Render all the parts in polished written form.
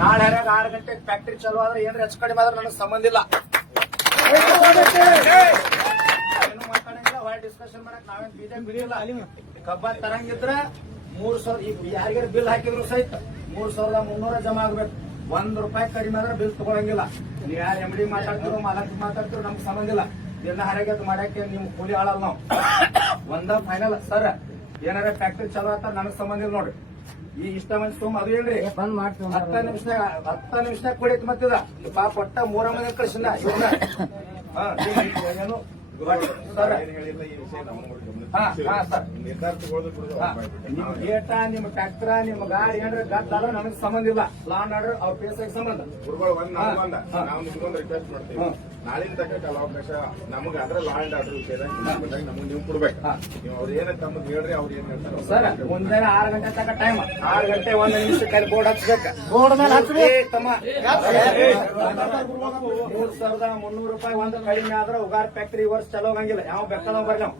ನಾಳೆ 6 ಗಂಟೆಗೆ ಫ್ಯಾಕ್ಟ್ರಿ ಚಾಲು ಆದ್ರೆ ಏನ್ರ ಹೆಚ್ಚು ಕಡಿಮೆ ಆದ್ರೆ ನನಗೆ ಸಂಬಂಧ ಇಲ್ಲ. ಏನು ಮಾತಾಡಂಗಿಲ್ಲ, ಹೊರ ಡಿಸ್ಕಷನ್ ಮಾಡಕ್ ನಾವೇನ್ ಬಿಜೆಪಿ ಬಿಡಿಲ್ಲ. ಕಬ್ಬ ತರಂಗಿದ್ರ 3,000 ಯಾರಿಗಾರ ಬಿಲ್ ಹಾಕಿದ್ರು ಸಹಿತ 3,300 ಜಮಾ ಆಗ್ಬೇಕು. 1 ರೂಪಾಯಿ ಕಡಿಮೆ ಆದ್ರೆ ಬಿಲ್ ತಗೊಳಂಗಿಲ್ಲ. ನೀವ್ ಯಾರು MD ಮಾತಾಡ್ತಿರೋ ಮಾಲಕ್ ಮಾತಾಡ್ತಿರೋ ನಮ್ಗೆ ಸಂಬಂಧ ಇಲ್ಲ. ದಿನ ಹರಗತ್ ಮಾಡಕ್ಕೆ ನಿಮ್ ಕೂಲಿ ಆಳಲ್ಲ ನಾವು. ಒಂದ ಫೈನಲ್ ಸರ್, ಏನಾರ ಫ್ಯಾಕ್ಟ್ರಿ ಚಲೋ ಆತ ನನಗ್ ಸಂಬಂಧ ಇಲ್ಲ ನೋಡ್ರಿ. ಈ ಇಷ್ಟ ಮಂದಿ ಸುಮ್ ಅದು ಏನ್ರಿ 10 ನಿಮಿಷನಾಗ ಕೊಡೈತಿ ಮತ್ತಿದ ಪಾಪ ಒಟ್ಟ 3 ಮಂದಿ ಕಳಿಸಿಲ್ಲ ಇವ್ರನ್ನ. ಏನು ಸರ್ ನಿಮ್ ಗೇಟ ನಿಮ್ ಟ್ರ್ಯಾಕ್ಟರ್ ನಿಮ್ ಗಾಡಿ ಏನ್ರ ಗದ್ದಲ್ಲ ನನಗ್ ಸಂಬಂಧ ಇಲ್ಲ. ಲಾ ಅಂಡ್ ಆರ್ಡರ್ ಅವ್ರ ಪೇಸಾಗಿ ಸಂಬಂಧ. ನಾವು ನಿಮ್ಗೊಂದು ರಿಕ್ವೆಸ್ಟ್ ಮಾಡ್ತೀವಿ, ನಾಳಿನ ತನಕ ಕಾಲಾವಕಾಶ ನಮಗೆ ಅದ್ರ ಲಾ ಅಂಡ್ ಆರ್ಡರ್ ವಿಷಯದಾಗ ನಮಗೆ ನೀವು ಕೊಡ್ಬೇಕು. ನೀವು ಅವ್ರು ಏನ ತಮ್ಮದು ಹೇಳ್ರಿ, ಅವ್ರು ಏನ್ ಹೇಳ್ತಾರೆ ಸರ್. ಮುಂಜಾನೆ 6 ಗಂಟೆ ತನಕ ಟೈಮ್. 6 ಗಂಟೆ 1 ನಿಮಿಷಕ್ಕೆ ಬೋರ್ಡ್ ಹಚ್ಬೇಕ. ಬೋರ್ಡ್ ಮೇಲೆ ಹಚ್ಬೇಕು ತಮ್ಮ. 3,300 ರೂಪಾಯಿ ಒಂದು ಕಡಿಮೆ ಆದ್ರೆ ಉಗಾರ್ ಫ್ಯಾಕ್ಟ್ರಿ ವರ್ಷ ಚಲೋ ಆಗಂಗಿಲ್ಲ. ಯಾವ ಬೆಕ್ಕಲ್ಲ ಬರ್ಲಿ ನಾವು.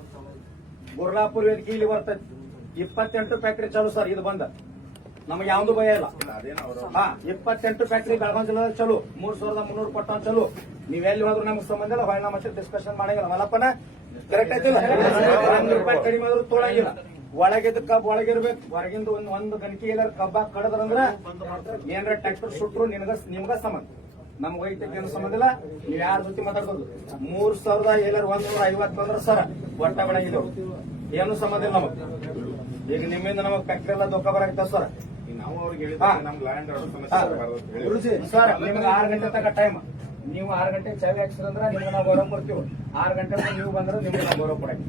ಗುರ್ಲಾಪುರ್ ವೇದಿಕೆ ಇಲ್ಲಿ ಬರ್ತೈತಿ. 28 ಫ್ಯಾಕ್ಟ್ರಿ ಚಲೋ ಸರ್. ಇದು ಬಂದ ನಮಗೆ ಯಾವ್ದು ಭಯ ಇಲ್ಲ. 28 ಫ್ಯಾಕ್ಟ್ರಿ ಬೆಳಗಾವಿ ಜಿಲ್ಲೆ ಚಲೋ. 3,300 ಕೊಟ್ಟ ಚಲೋ. ನೀವೆಲ್ಲಿ ಹೋದ್ರು ನಮ್ಗೆ ಸಂಬಂಧ ಇಲ್ಲ. ಹೊಳ್ಳ ಮತ್ತೆ ಡಿಸ್ಕಷನ್ ಮಾಡಂಗಿಲ್ಲ. ಮಲ್ಲಪ್ಪನ ಕರೆಕ್ಟ್ ಆಯ್ತಿಲ್ಲ. 1 ರೂಪಾಯಿ ಕಡಿಮೆ ಆದ್ರೂ ತೋಳಂಗಿಲ್ಲ. ಒಳಗಿದ್ ಕಬ್ಬ್ ಒಳಗಿರ್ಬೇಕು. ಹೊರಗಿಂದ ಒಂದು ಗಣಕಿ ಎಲ್ಲಾರ ಕಬ್ಬ ಕಡದ್ರಂದ್ರ ಏನಾರ ಟ್ರ್ಯಾಕ್ಟರ್ ಸುಟ್ರು ನಿಮ್ಗ ಸಂಬಂಧ. ನಮ್ಗೆ ವೈಯಕ್ತಿಕ ಏನು ಸಂಬಂಧ ಇಲ್ಲ. ನೀವ್ ಯಾರ ಜೊತೆ ಮಾತಾಡ್ಬೋದು. 3,000 ಎಲ್ಲಾರು 150 ಬಂದ್ರ ಸರ್ ಒಟ್ಟ ಬೆಳಗಿಲ್ಲ. ಏನು ಸಂಬಂಧ ಇಲ್ಲ ನಮಗ್. ಈಗ ನಿಮ್ಮಿಂದ ನಮಗ್ ಫ್ಯಾಕ್ಟ್ರಿ ಎಲ್ಲ ದೊಕ್ಕ ಬರಾಕ್ತಾವ ಸರ್. ನಾವು ಅವ್ರಿಗೆ ಹೇಳಿದ್ರೆ ನಮ್ ಲ್ಯಾಂಡ್ ಆರ್ಡರ್ ಸಮಸ್ಯೆ ಸರ್. ನಿಮ್ಗೆ 6 ಗಂಟೆ ತನಕ ಟೈಮ್. ನೀವು 6 ಗಂಟೆಗೆ ಚಾವಿ ಹಾಕ್ಸಿರಂದ್ರ ನಿಮ್ಗೆ ನಾವು ಗೌರವ ಕೊಡ್ತೀವಿ. 6 ಗಂಟೆ ನೀವು ಬಂದ್ರೆ ನಿಮ್ಗೆ ನಾವು ಗೌರವ ಕೊಡಕ್ಕೆ